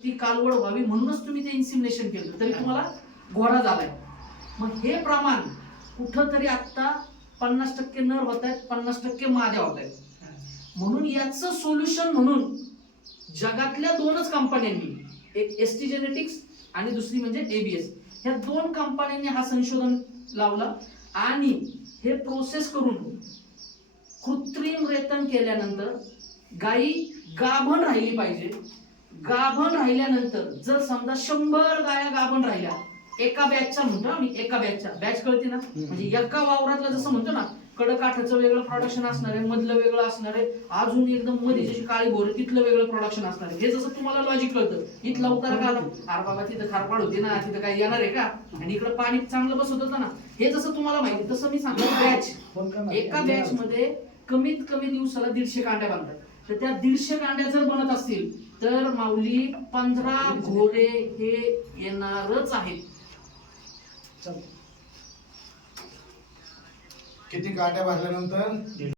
ती कालवड व्हावी म्हणूनच तुम्ही ते इन्सिमिनेशन केलं. तरी तुम्हाला घोडा झालाय. मग हे प्रमाण कुठंतरी आता पन्नास टक्के नर होत आहेत पन्नास टक्के माद्या होत आहेत म्हणून याचं सोल्युशन म्हणून जगातल्या दोनच कंपन्यांनी एक एस टी जेनेटिक्स आणि दुसरी म्हणजे एबीएस ह्या दोन कंपन्यांनी हा संशोधन लावला आणि हे प्रोसेस करून कृत्रिम रेतन केल्यानंतर गाई गाभण राहिली पाहिजे. गाभण राहिल्यानंतर जर समजा शंभर गाया गाभण राहिल्या एका बॅचच्या म्हणतो मी एका बॅचच्या बॅच कळते ना? म्हणजे एका वावरातला जसं म्हणतो ना कडकाठाचं वेगळं प्रोडक्शन असणार आहे मधलं वेगळं असणार आहे अजून एकदम मध्ये जशी काळी भोर तिथलं वेगळं प्रोडक्शन असणार आहे. हे जसं तुम्हाला लॉजिक कळतं इथला उतारा का आला? अरे बाबा तिथं खारपाड होती ना तिथं काय येणार आहे का? आणि इकडं पाणी चांगलं बसत होतं ना. हे जसं तुम्हाला माहिती तसं मी सांगतो बॅच एका बॅच मध्ये कमीत कमी दिवसाला दीडशे कांड्या बांधतात. तर त्या दीडशे कांड्या जर बनत असतील तर माऊली पंधरा घोडे हे येणारच आहेत. किती काट्या भरल्यानंतर?